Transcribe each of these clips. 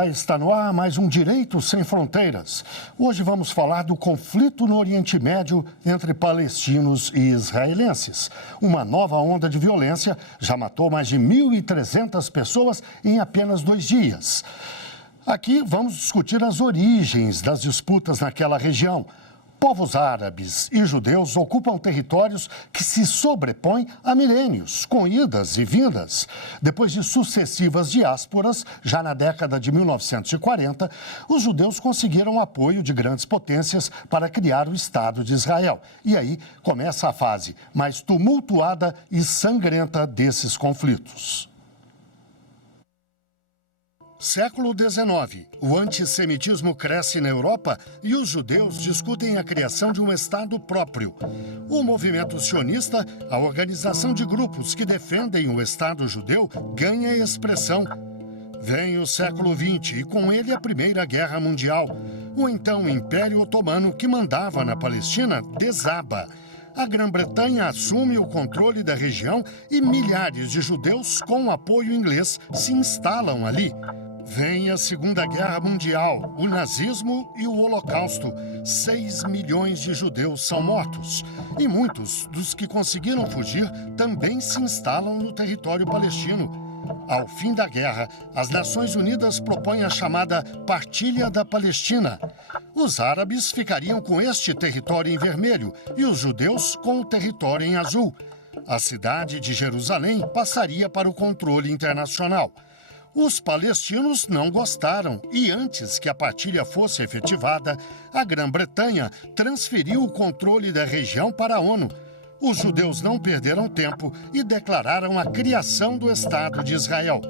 Olá, está no ar mais um Direito Sem Fronteiras. Hoje vamos falar do conflito no Oriente Médio entre palestinos e israelenses. Uma nova onda de violência já matou mais de 1.300 pessoas em apenas 2 dias. Aqui vamos discutir as origens das disputas naquela região. Povos árabes e judeus ocupam territórios que se sobrepõem há milênios, com idas e vindas. Depois de sucessivas diásporas, já na década de 1940, os judeus conseguiram apoio de grandes potências para criar o Estado de Israel. E aí começa a fase mais tumultuada e sangrenta desses conflitos. Século XIX. O antissemitismo cresce na Europa e os judeus discutem a criação de um Estado próprio. O movimento sionista, a organização de grupos que defendem o Estado judeu, ganha expressão. Vem o século XX e com ele a Primeira Guerra Mundial. O então Império Otomano, que mandava na Palestina, desaba. A Grã-Bretanha assume o controle da região e milhares de judeus com apoio inglês se instalam ali. Vem a Segunda Guerra Mundial, o nazismo e o Holocausto. 6 milhões de judeus são mortos. E muitos dos que conseguiram fugir também se instalam no território palestino. Ao fim da guerra, as Nações Unidas propõem a chamada Partilha da Palestina. Os árabes ficariam com este território em vermelho e os judeus com o território em azul. A cidade de Jerusalém passaria para o controle internacional. Os palestinos não gostaram e, antes que a partilha fosse efetivada, a Grã-Bretanha transferiu o controle da região para a ONU. Os judeus não perderam tempo e declararam a criação do Estado de Israel.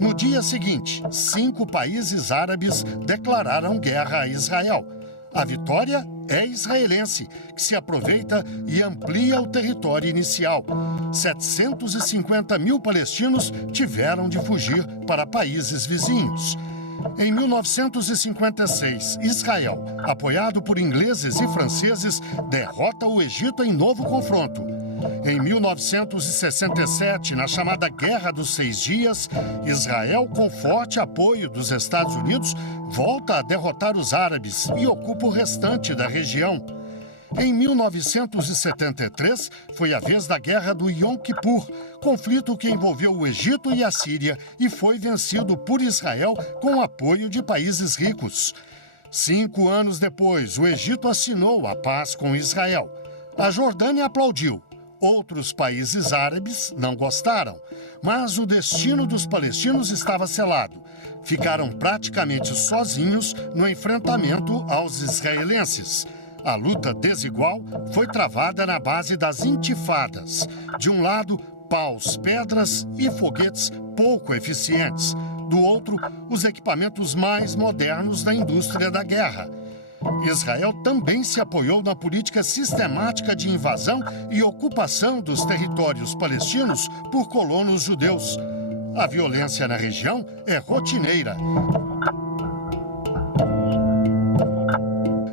No dia seguinte, 5 países árabes declararam guerra a Israel. A vitória é israelense, que se aproveita e amplia o território inicial. 750 mil palestinos tiveram de fugir para países vizinhos. Em 1956, Israel, apoiado por ingleses e franceses, derrota o Egito em novo confronto. Em 1967, na chamada Guerra dos 6 Dias, Israel, com forte apoio dos Estados Unidos, volta a derrotar os árabes e ocupa o restante da região. Em 1973, foi a vez da Guerra do Yom Kippur, conflito que envolveu o Egito e a Síria e foi vencido por Israel com apoio de países ricos. 5 anos depois, o Egito assinou a paz com Israel. A Jordânia aplaudiu. Outros países árabes não gostaram, mas o destino dos palestinos estava selado. Ficaram praticamente sozinhos no enfrentamento aos israelenses. A luta desigual foi travada na base das intifadas. De um lado, paus, pedras e foguetes pouco eficientes. Do outro, os equipamentos mais modernos da indústria da guerra. Israel também se apoiou na política sistemática de invasão e ocupação dos territórios palestinos por colonos judeus. A violência na região é rotineira.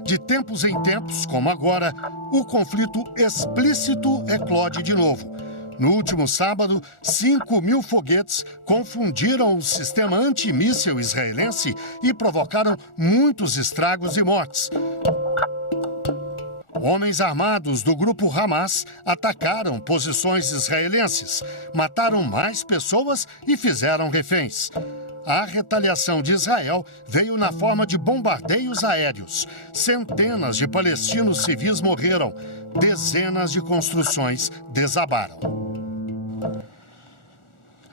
De tempos em tempos, como agora, o conflito explícito eclode de novo. No último sábado, 5.000 foguetes confundiram o sistema antimíssil israelense e provocaram muitos estragos e mortes. Homens armados do grupo Hamas atacaram posições israelenses, mataram mais pessoas e fizeram reféns. A retaliação de Israel veio na forma de bombardeios aéreos. Centenas de palestinos civis morreram. Dezenas de construções desabaram.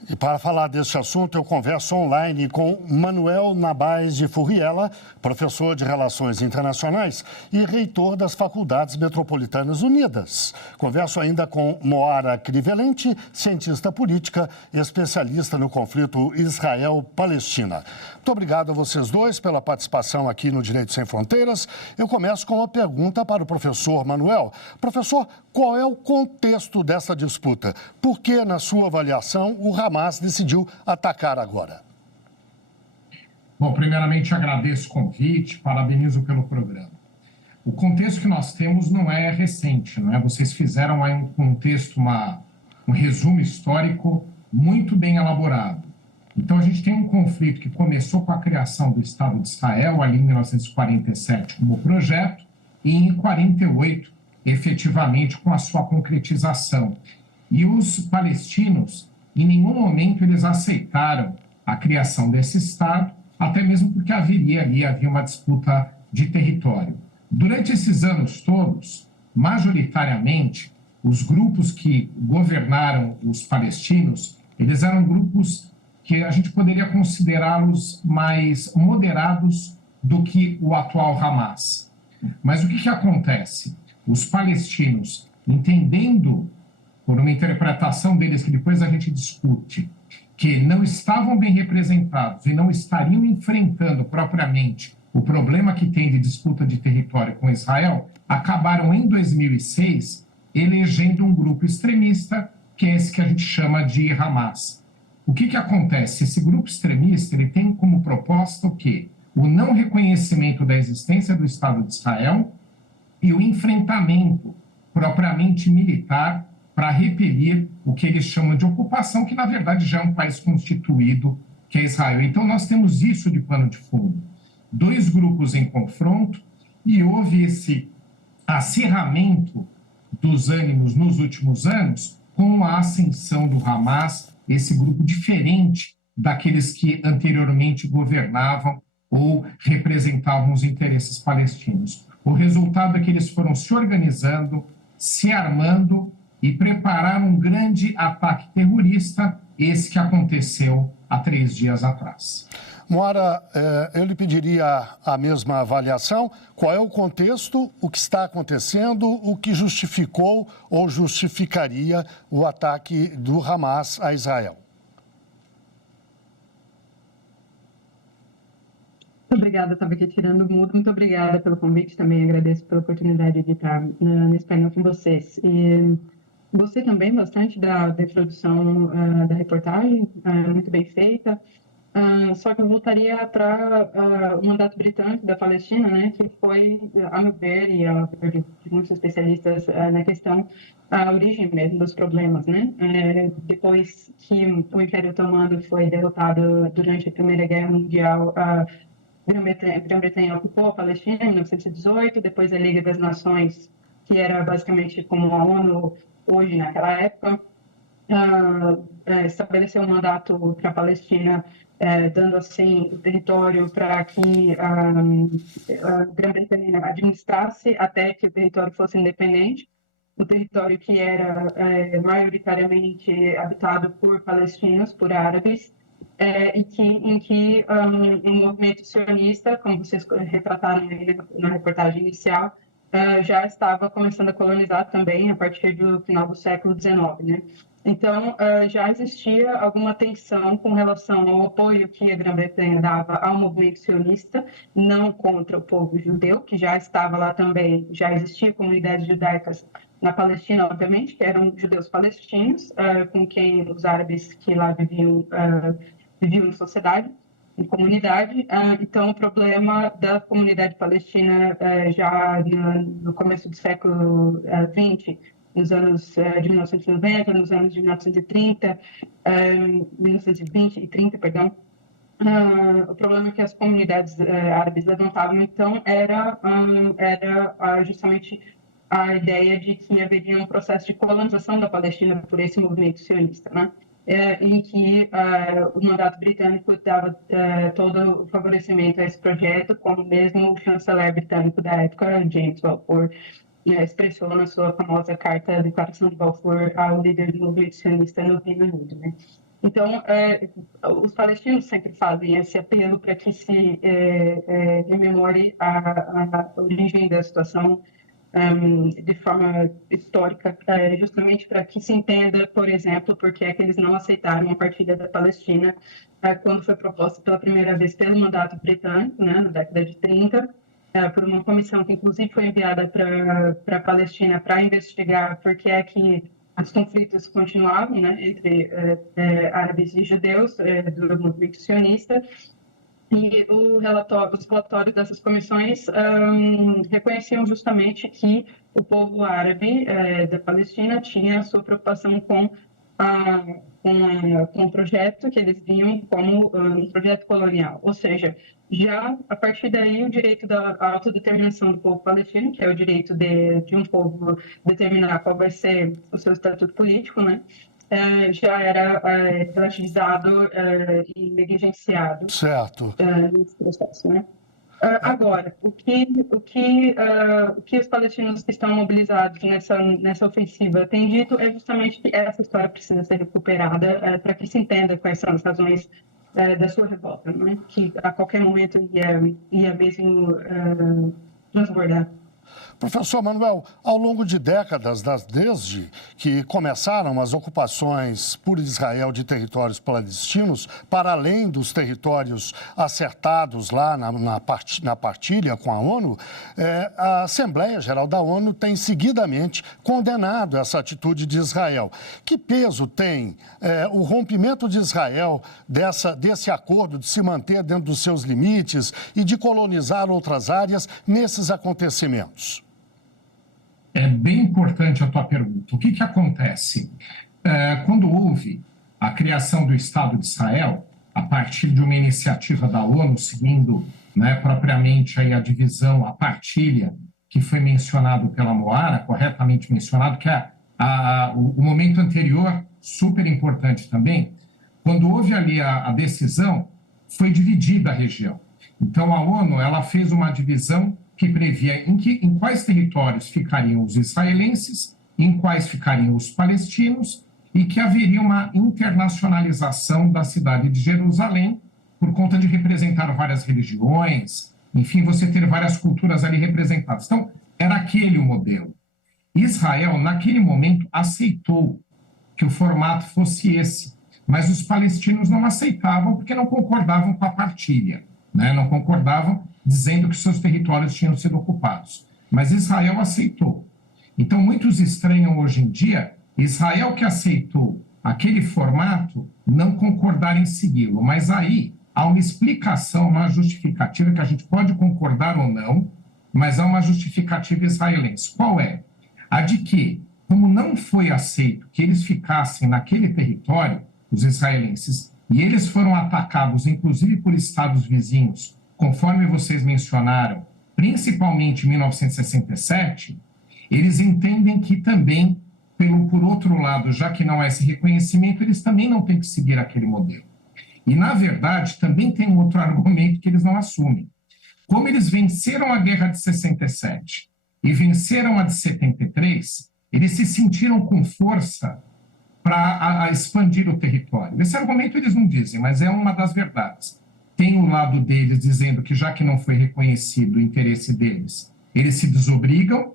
E para falar deste assunto, eu converso online com Manuel Nabais de Furriela, professor de Relações Internacionais e reitor das Faculdades Metropolitanas Unidas. Converso ainda com Moara Crivelente, cientista política, especialista no conflito Israel-Palestina. Muito obrigado a vocês dois pela participação aqui no Direito Sem Fronteiras. Eu começo com uma pergunta para o professor Manuel. Professor, qual é o contexto dessa disputa? Por que, na sua avaliação, o Hamas decidiu atacar agora? Bom, primeiramente agradeço o convite, parabenizo pelo programa. O contexto que nós temos não é recente, não é? Vocês fizeram aí um contexto, um resumo histórico muito bem elaborado. Então, a gente tem um conflito que começou com a criação do Estado de Israel, ali em 1947, como projeto, e em 48, efetivamente, com a sua concretização. E os palestinos, em nenhum momento, eles aceitaram a criação desse Estado, até mesmo porque havia uma disputa de território. Durante esses anos todos, majoritariamente, os grupos que governaram os palestinos, eles eram grupos que a gente poderia considerá-los mais moderados do que o atual Hamas. Mas o que acontece? Os palestinos, entendendo, por uma interpretação deles que depois a gente discute, que não estavam bem representados e não estariam enfrentando propriamente o problema que tem de disputa de território com Israel, acabaram em 2006 elegendo um grupo extremista, que é esse que a gente chama de Hamas. O que acontece? Esse grupo extremista ele tem como proposta o quê? O não reconhecimento da existência do Estado de Israel e o enfrentamento propriamente militar para repelir o que eles chamam de ocupação, que na verdade já é um país constituído, que é Israel. Então nós temos isso de pano de fundo. Dois grupos em confronto e houve esse acirramento dos ânimos nos últimos anos com a ascensão do Hamas, esse grupo diferente daqueles que anteriormente governavam ou representavam os interesses palestinos. O resultado é que eles foram se organizando, se armando e prepararam um grande ataque terrorista, esse que aconteceu há 3 dias atrás. Moara, eu lhe pediria a mesma avaliação. Qual é o contexto, o que está acontecendo, o que justificou ou justificaria o ataque do Hamas a Israel? Muito obrigada, estava aqui tirando o mudo. Muito obrigada pelo convite, também agradeço pela oportunidade de estar nesse painel com vocês. E gostei também bastante da introdução da reportagem, muito bem feita. Só que eu voltaria para o mandato britânico da Palestina, né, que foi, a meu ver, e a ver de muitos especialistas na questão, a origem mesmo dos problemas, né? Depois que o Império Otomano foi derrotado durante a Primeira Guerra Mundial, a Grã-Bretanha ocupou a Palestina em 1918, depois a Liga das Nações, que era basicamente como a ONU hoje naquela época, estabeleceu um mandato para a Palestina, dando assim o território para que a Grã-Bretanha administrasse até que o território fosse independente. O território que era maioritariamente habitado por palestinos, por árabes, em que um movimento sionista, como vocês retrataram na reportagem inicial, já estava começando a colonizar também a partir do final do século XIX, né? Então, já existia alguma tensão com relação ao apoio que a Grã-Bretanha dava ao movimento sionista, não contra o povo judeu, que já estava lá também, já existia comunidades judaicas na Palestina, obviamente, que eram judeus palestinos, com quem os árabes que lá viviam em sociedade, em comunidade. Então, o problema da comunidade palestina já no começo do século XX, nos anos de 1990, nos anos de 1930, 1920 e 30, perdão, o problema que as comunidades árabes levantavam, então, era justamente a ideia de que haveria um processo de colonização da Palestina por esse movimento sionista, né? Em que o mandato britânico dava todo o favorecimento a esse projeto, como mesmo o chanceler britânico da época, James Balfour, expressou na sua famosa carta, Declaração de Balfour, ao líder do movimento sionista no Reino Unido, né? Então, os palestinos sempre fazem esse apelo para que se rememore a origem da situação de forma histórica, justamente para que se entenda, por exemplo, por que é que eles não aceitaram a partilha da Palestina quando foi proposta pela primeira vez pelo mandato britânico, né, na década de 30, por uma comissão que, inclusive, foi enviada para a Palestina para investigar por que é que os conflitos continuavam, né, entre árabes e judeus do movimento sionista. E os relatórios dessas comissões reconheciam justamente que o povo árabe da Palestina tinha a sua preocupação com com um projeto que eles viam como um projeto colonial. Ou seja, já a partir daí o direito da autodeterminação do povo palestino, que é o direito de um povo determinar qual vai ser o seu estatuto político, né? Já era relativizado e negligenciado Certo. nesse processo, né? Agora, o que os palestinos que estão mobilizados nessa ofensiva têm dito é justamente que essa história precisa ser recuperada para que se entenda quais são as razões da sua revolta, né? Que a qualquer momento ia mesmo transbordar. Professor Manuel, ao longo de décadas, desde que começaram as ocupações por Israel de territórios palestinos, para além dos territórios acertados lá na partilha com a ONU, a Assembleia Geral da ONU tem seguidamente condenado essa atitude de Israel. Que peso tem o rompimento de Israel desse acordo de se manter dentro dos seus limites e de colonizar outras áreas nesses acontecimentos? É bem importante a tua pergunta. O que acontece? Quando houve a criação do Estado de Israel, a partir de uma iniciativa da ONU, seguindo propriamente aí a divisão, a partilha, que foi mencionado pela Moara, corretamente mencionado, que é o momento anterior, super importante também, quando houve ali a decisão, foi dividida a região. Então, a ONU ela fez uma divisão que previa em quais territórios ficariam os israelenses, em quais ficariam os palestinos, e que haveria uma internacionalização da cidade de Jerusalém, por conta de representar várias religiões, enfim, você ter várias culturas ali representadas. Então, era aquele o modelo. Israel, naquele momento, aceitou que o formato fosse esse, mas os palestinos não aceitavam porque não concordavam com a partilha, não concordavam dizendo que seus territórios tinham sido ocupados. Mas Israel aceitou. Então, muitos estranham hoje em dia Israel que aceitou aquele formato não concordar em segui-lo. Mas aí há uma explicação, uma justificativa que a gente pode concordar ou não, mas há uma justificativa israelense. Qual é? A de que, como não foi aceito que eles ficassem naquele território, os israelenses, e eles foram atacados, inclusive por estados vizinhos, conforme vocês mencionaram, principalmente em 1967, eles entendem que também, por outro lado, já que não há esse reconhecimento, eles também não têm que seguir aquele modelo. E, na verdade, também tem um outro argumento que eles não assumem. Como eles venceram a guerra de 67 e venceram a de 73, eles se sentiram com força para expandir o território. Esse argumento eles não dizem, mas é uma das verdades. Tem o lado deles dizendo que, já que não foi reconhecido o interesse deles, eles se desobrigam,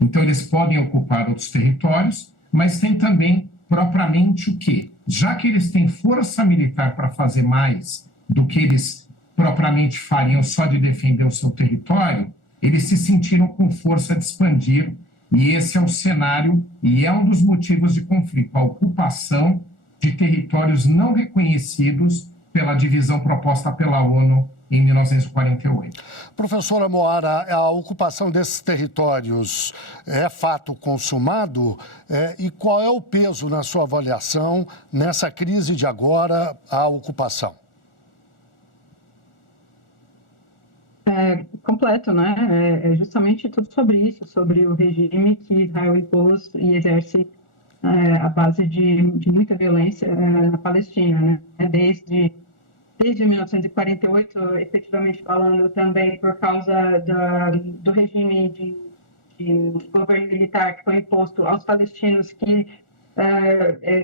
então eles podem ocupar outros territórios, mas tem também propriamente o quê? Já que eles têm força militar para fazer mais do que eles propriamente fariam só de defender o seu território, eles se sentiram com força de expandir, e esse é o cenário e é um dos motivos de conflito, a ocupação de territórios não reconhecidos pela divisão proposta pela ONU em 1948. Professora Moara, a ocupação desses territórios é fato consumado? E qual é o peso, na sua avaliação, nessa crise de agora, a ocupação? Completo, né? É justamente tudo sobre isso, sobre o regime que Israel impôs e exerce à base de muita violência na Palestina, né? Desde 1948, efetivamente falando, também por causa do regime de governo militar que foi imposto aos palestinos que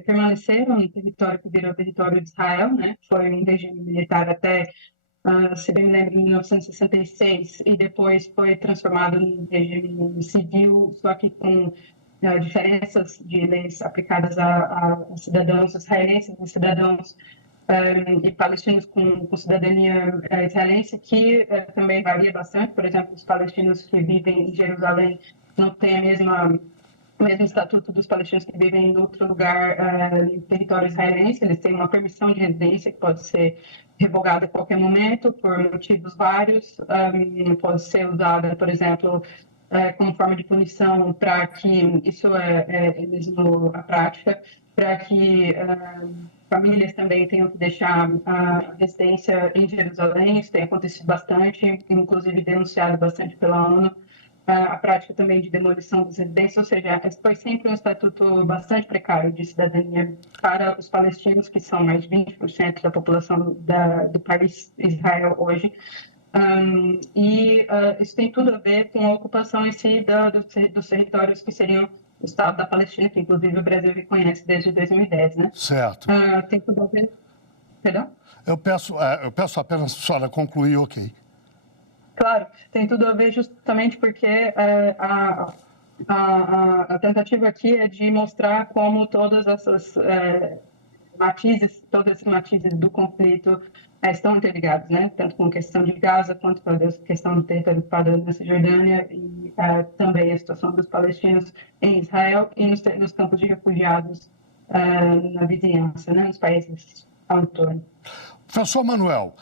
permaneceram no território que virou território de Israel, né? Foi um regime militar até, se bem me lembro, em 1966, e depois foi transformado em regime civil, só que com diferenças de leis aplicadas a cidadãos israelenses e cidadãos e palestinos com cidadania israelense, que também varia bastante. Por exemplo, os palestinos que vivem em Jerusalém não têm o mesmo estatuto dos palestinos que vivem em outro lugar em território israelense. Eles têm uma permissão de residência que pode ser revogada a qualquer momento por motivos vários. Pode ser usada, por exemplo, como forma de punição para que isso é mesmo a prática, para que famílias também tenham que deixar a residência em Jerusalém. Isso tem acontecido bastante, inclusive denunciado bastante pela ONU. A prática também de demolição das residências, ou seja, foi sempre um estatuto bastante precário de cidadania para os palestinos, que são mais de 20% da população do país Israel hoje. Isso tem tudo a ver com a ocupação em si dos territórios que seriam o Estado da Palestina, que inclusive o Brasil reconhece desde 2010, né? Certo. Tem tudo a ver... Perdão? Eu peço apenas a senhora concluir, ok. Claro, tem tudo a ver justamente porque a tentativa aqui é de mostrar como todas essas todos esses matizes do conflito estão interligados, né? Tanto com a questão de Gaza quanto com a questão do território ocupado na Cisjordânia e também a situação dos palestinos em Israel e nos campos de refugiados na vizinhança, né? Nos países ao entorno. Professor Manuel,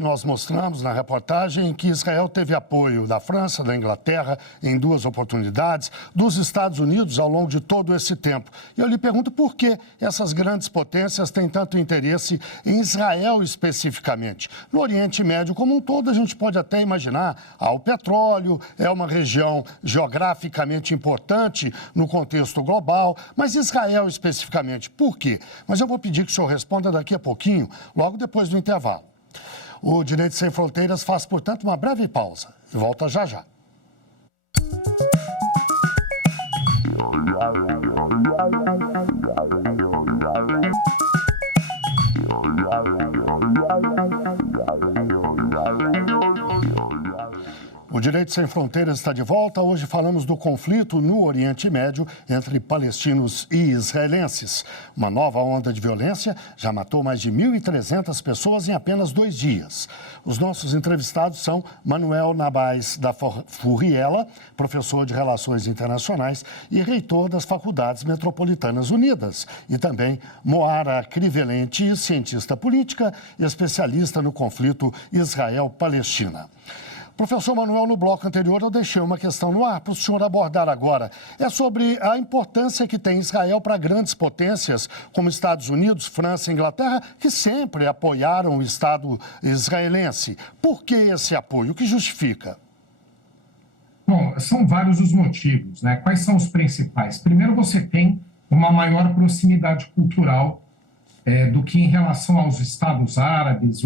nós mostramos na reportagem que Israel teve apoio da França, da Inglaterra, em 2 oportunidades, dos Estados Unidos ao longo de todo esse tempo. E eu lhe pergunto por que essas grandes potências têm tanto interesse em Israel especificamente. No Oriente Médio como um todo, a gente pode até imaginar, o petróleo é uma região geograficamente importante no contexto global, mas Israel especificamente, por quê? Mas eu vou pedir que o senhor responda daqui a pouquinho, logo depois do intervalo. O Direito Sem Fronteiras faz, portanto, uma breve pausa e volta já já. O Direito Sem Fronteiras está de volta. Hoje falamos do conflito no Oriente Médio entre palestinos e israelenses. Uma nova onda de violência já matou mais de 1.300 pessoas em apenas 2 dias. Os nossos entrevistados são Manuel Nabais da Furriela, professor de Relações Internacionais e reitor das Faculdades Metropolitanas Unidas, e também Moara Crivelente, cientista política e especialista no conflito Israel-Palestina. Professor Manuel, no bloco anterior eu deixei uma questão no ar para o senhor abordar agora. É sobre a importância que tem Israel para grandes potências como Estados Unidos, França e Inglaterra, que sempre apoiaram o Estado israelense. Por que esse apoio? O que justifica? Bom, são vários os motivos, né? Quais são os principais? Primeiro, você tem uma maior proximidade cultural do que em relação aos Estados Árabes,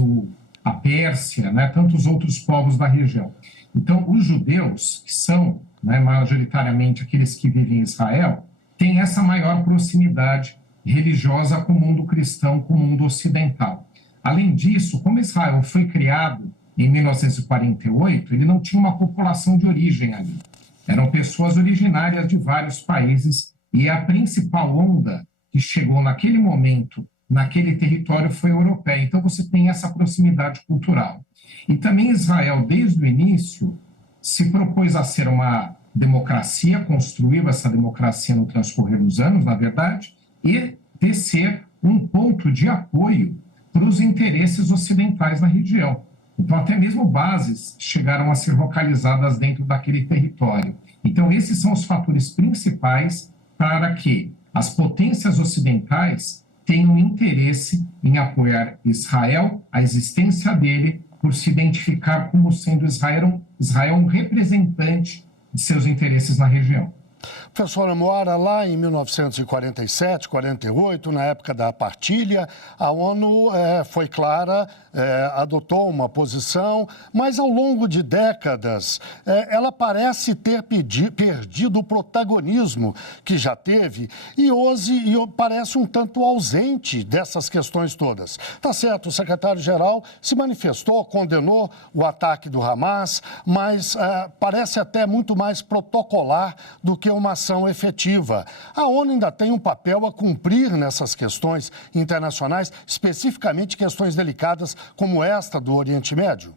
a Pérsia, né, tantos outros povos da região. Então, os judeus, que são, né, majoritariamente aqueles que vivem em Israel, têm essa maior proximidade religiosa com o mundo cristão, com o mundo ocidental. Além disso, como Israel foi criado em 1948, ele não tinha uma população de origem ali. Eram pessoas originárias de vários países e a principal onda que chegou naquele momento naquele território foi europeia. Então, você tem essa proximidade cultural. E também Israel, desde o início, se propôs a ser uma democracia, construiu essa democracia no transcorrer dos anos, na verdade, e de ser um ponto de apoio para os interesses ocidentais na região. Então, até mesmo bases chegaram a ser localizadas dentro daquele território. Então, esses são os fatores principais para que as potências ocidentais tenham interesse em apoiar Israel, a existência dele, por se identificar como sendo Israel um representante de seus interesses na região. Professora Moara, lá em 1947, 48, na época da partilha, a ONU foi clara, adotou uma posição, mas ao longo de décadas ela parece ter perdido o protagonismo que já teve e hoje parece um tanto ausente dessas questões todas. Tá certo, o secretário-geral se manifestou, condenou o ataque do Hamas, mas parece até muito mais protocolar do que uma ação efetiva. A ONU ainda tem um papel a cumprir nessas questões internacionais, especificamente questões delicadas como esta do Oriente Médio?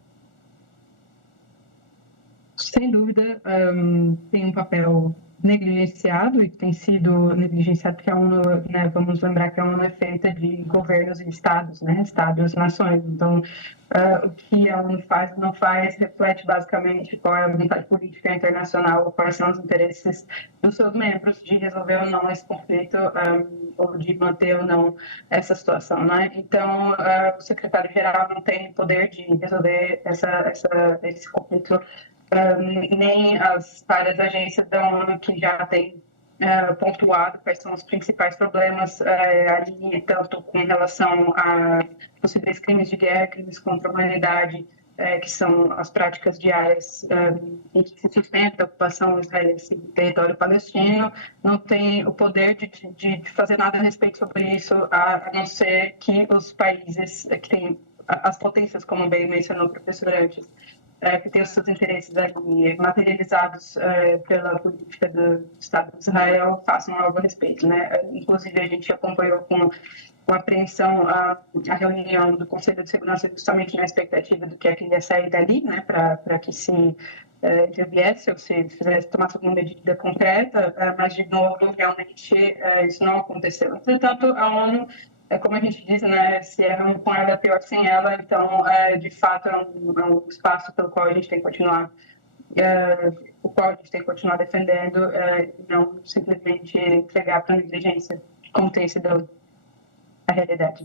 Sem dúvida, tem um papel negligenciado e tem sido negligenciado porque a ONU, né, vamos lembrar que a ONU é feita de governos e estados, né, estados, nações. Então, o que a ONU faz, não faz, reflete basicamente qual é a vontade política internacional, quais são os interesses dos seus membros de resolver ou não esse conflito, ou de manter ou não essa situação, né? Então, o secretário-geral não tem poder de resolver esse conflito, nem as várias agências da ONU que já têm pontuado quais são os principais problemas ali, tanto com relação a possíveis crimes de guerra, crimes contra a humanidade, que são as práticas diárias em que se sustenta a ocupação israelense do território palestino, não tem o poder de fazer nada a respeito sobre isso, a não ser que os países que têm as potências, como bem mencionou o professor antes, que têm os seus interesses ali materializados pela política do Estado de Israel, façam algo a respeito, né? Inclusive, a gente acompanhou com apreensão a reunião do Conselho de Segurança justamente na expectativa do que é que ia sair dali, né? Para que se interviesse ou se fizesse, tomasse alguma medida concreta, mas, de novo, realmente isso não aconteceu. Entretanto, a ONU, como a gente diz, né, se é ruim com ela, é pior sem ela. Então, de fato, é um espaço pelo qual a gente tem que continuar, o qual a gente tem que continuar defendendo, não simplesmente entregar para a negligência, como tem sido a realidade.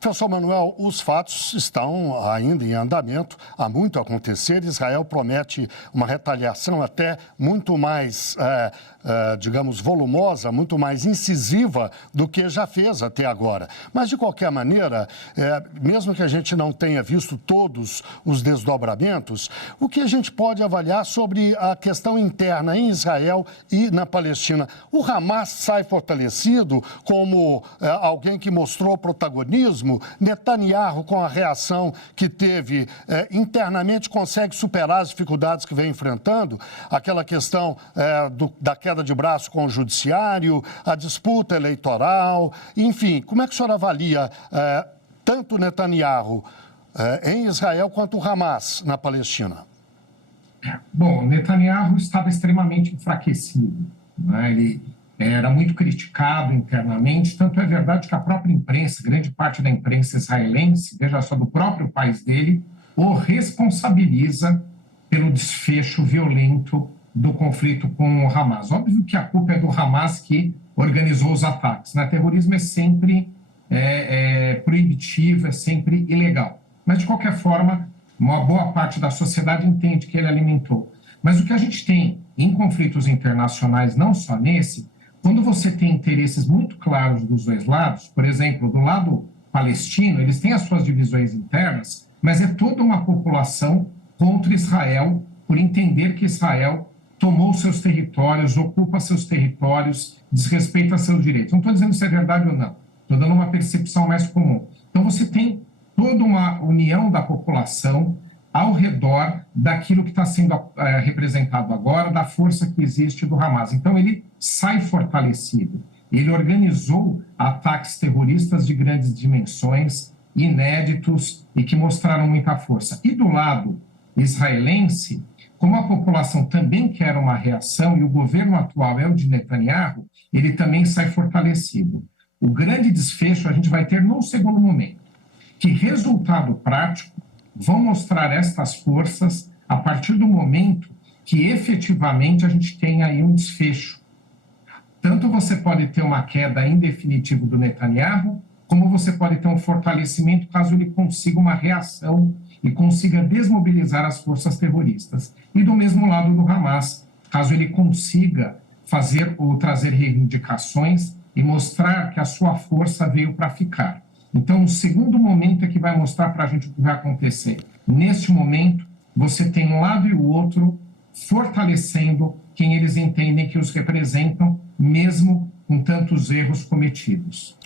Professor Manuel, os fatos estão ainda em andamento, há muito a acontecer. Israel promete uma retaliação até muito mais, digamos, volumosa, muito mais incisiva do que já fez até agora. Mas, de qualquer maneira, mesmo que a gente não tenha visto todos os desdobramentos, o que a gente pode avaliar sobre a questão interna em Israel e na Palestina? O Hamas sai fortalecido como alguém que mostrou protagonismo? Netanyahu, com a reação que teve internamente, consegue superar as dificuldades que vem enfrentando? Aquela questão da queda de braço com o judiciário, a disputa eleitoral, enfim, como é que o senhor avalia tanto Netanyahu em Israel quanto o Hamas na Palestina? Bom, Netanyahu estava extremamente enfraquecido, né? Ele era muito criticado internamente, tanto é verdade que a própria imprensa, grande parte da imprensa israelense, veja só, do próprio país dele, o responsabiliza pelo desfecho violento do conflito com o Hamas. Óbvio que a culpa é do Hamas que organizou os ataques, né? Terrorismo é sempre proibitivo, é sempre ilegal. Mas, de qualquer forma, uma boa parte da sociedade entende que ele alimentou. Mas o que a gente tem em conflitos internacionais, não só nesse, quando você tem interesses muito claros dos dois lados, por exemplo, do lado palestino, eles têm as suas divisões internas, mas é toda uma população contra Israel por entender que Israel tomou seus territórios, ocupa seus territórios, desrespeita seus direitos. Não estou dizendo se é verdade ou não, estou dando uma percepção mais comum. Então você tem toda uma união da população ao redor daquilo que está sendo representado agora, da força que existe do Hamas. Então, ele sai fortalecido. Ele organizou ataques terroristas de grandes dimensões, inéditos e que mostraram muita força. E do lado israelense, como a população também quer uma reação e o governo atual é o de Netanyahu, ele também sai fortalecido. O grande desfecho a gente vai ter num segundo momento. Que resultado prático vão mostrar estas forças a partir do momento que efetivamente a gente tem aí um desfecho. Tanto você pode ter uma queda em definitivo do Netanyahu, como você pode ter um fortalecimento caso ele consiga uma reação e consiga desmobilizar as forças terroristas. E do mesmo lado do Hamas, caso ele consiga fazer ou trazer reivindicações e mostrar que a sua força veio para ficar. Então, o segundo momento é que vai mostrar para a gente o que vai acontecer. Neste momento, você tem um lado e o outro fortalecendo quem eles entendem que os representam, mesmo com tantos erros cometidos.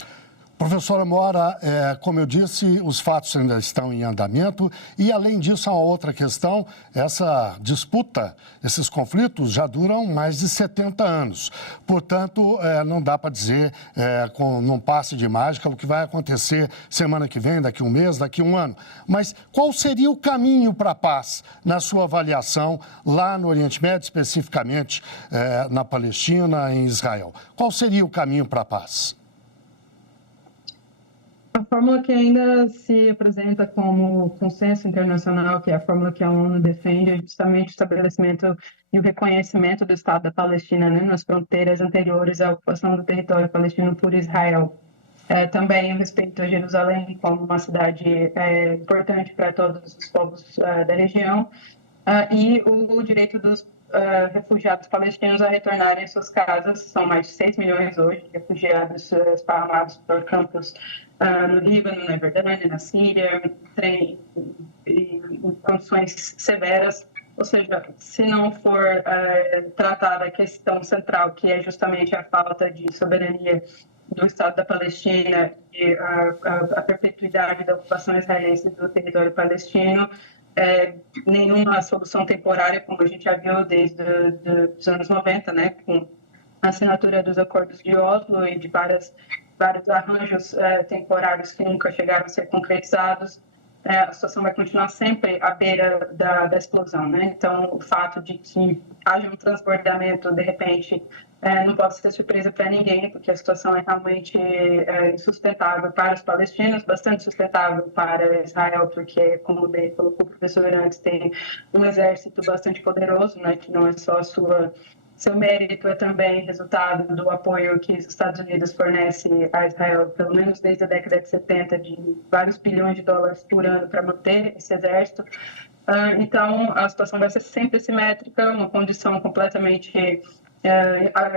Professora Moara, como eu disse, os fatos ainda estão em andamento e, além disso, há uma outra questão, essa disputa, esses conflitos já duram mais de 70 anos. Portanto, não dá para dizer, num passe de mágica, o que vai acontecer semana que vem, daqui a um mês, daqui a um ano. Mas qual seria o caminho para a paz, na sua avaliação, lá no Oriente Médio, especificamente na Palestina, em Israel? Qual seria o caminho para a paz? A fórmula que ainda se apresenta como consenso internacional, que é a fórmula que a ONU defende, é justamente o estabelecimento e o reconhecimento do Estado da Palestina, né, nas fronteiras anteriores à ocupação do território palestino por Israel. Também o respeito a Jerusalém como uma cidade importante para todos os povos da região, e o direito dos refugiados palestinos a retornarem às suas casas. São mais de 6 milhões hoje de refugiados esparramados por campos no Líbano, na Jordânia, na Síria, em condições severas. Ou seja, se não for tratada a questão central, que é justamente a falta de soberania do Estado da Palestina e a perpetuidade da ocupação israelense do território palestino, nenhuma solução temporária, como a gente já viu desde os anos 90, né, com a assinatura dos acordos de Oslo e de vários arranjos temporários que nunca chegaram a ser concretizados, a situação vai continuar sempre à beira da explosão, né? Então, o fato de que haja um transbordamento, de repente, não pode ser surpresa para ninguém, porque a situação é realmente insustentável para os palestinos, bastante sustentável para Israel, porque, como bem colocou o professor antes, tem um exército bastante poderoso, né, que não é só seu mérito, é também resultado do apoio que os Estados Unidos fornecem a Israel, pelo menos desde a década de 70, de vários bilhões de dólares por ano para manter esse exército. Então, a situação vai ser sempre assimétrica, uma condição completamente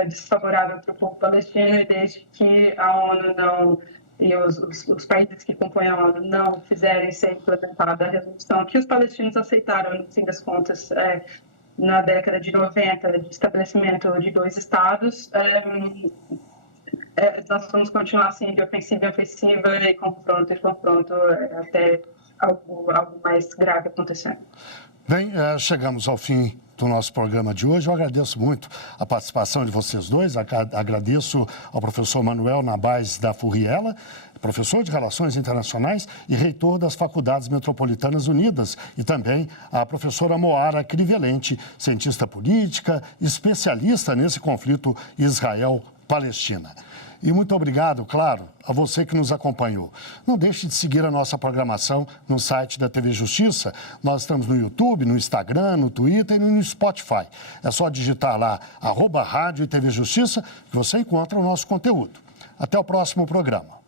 desfavorável para o povo palestino, e desde que a ONU não, e os países que compõem a ONU não fizerem ser implementada a resolução que os palestinos aceitaram, no fim das contas, na década de 90, de estabelecimento de 2 estados, nós vamos continuar assim, de ofensiva em ofensiva e confronto até algo mais grave acontecendo. Bem, chegamos ao fim do nosso programa de hoje. Eu agradeço muito a participação de vocês dois. Agradeço ao professor Manuel Nabais da Furriela, professor de Relações Internacionais e reitor das Faculdades Metropolitanas Unidas, e também a professora Moara Crivellente, cientista política, especialista nesse conflito Israel-Palestina. E muito obrigado, claro, a você que nos acompanhou. Não deixe de seguir a nossa programação no site da TV Justiça. Nós estamos no YouTube, no Instagram, no Twitter e no Spotify. É só digitar lá, @Rádio e TV Justiça, que você encontra o nosso conteúdo. Até o próximo programa.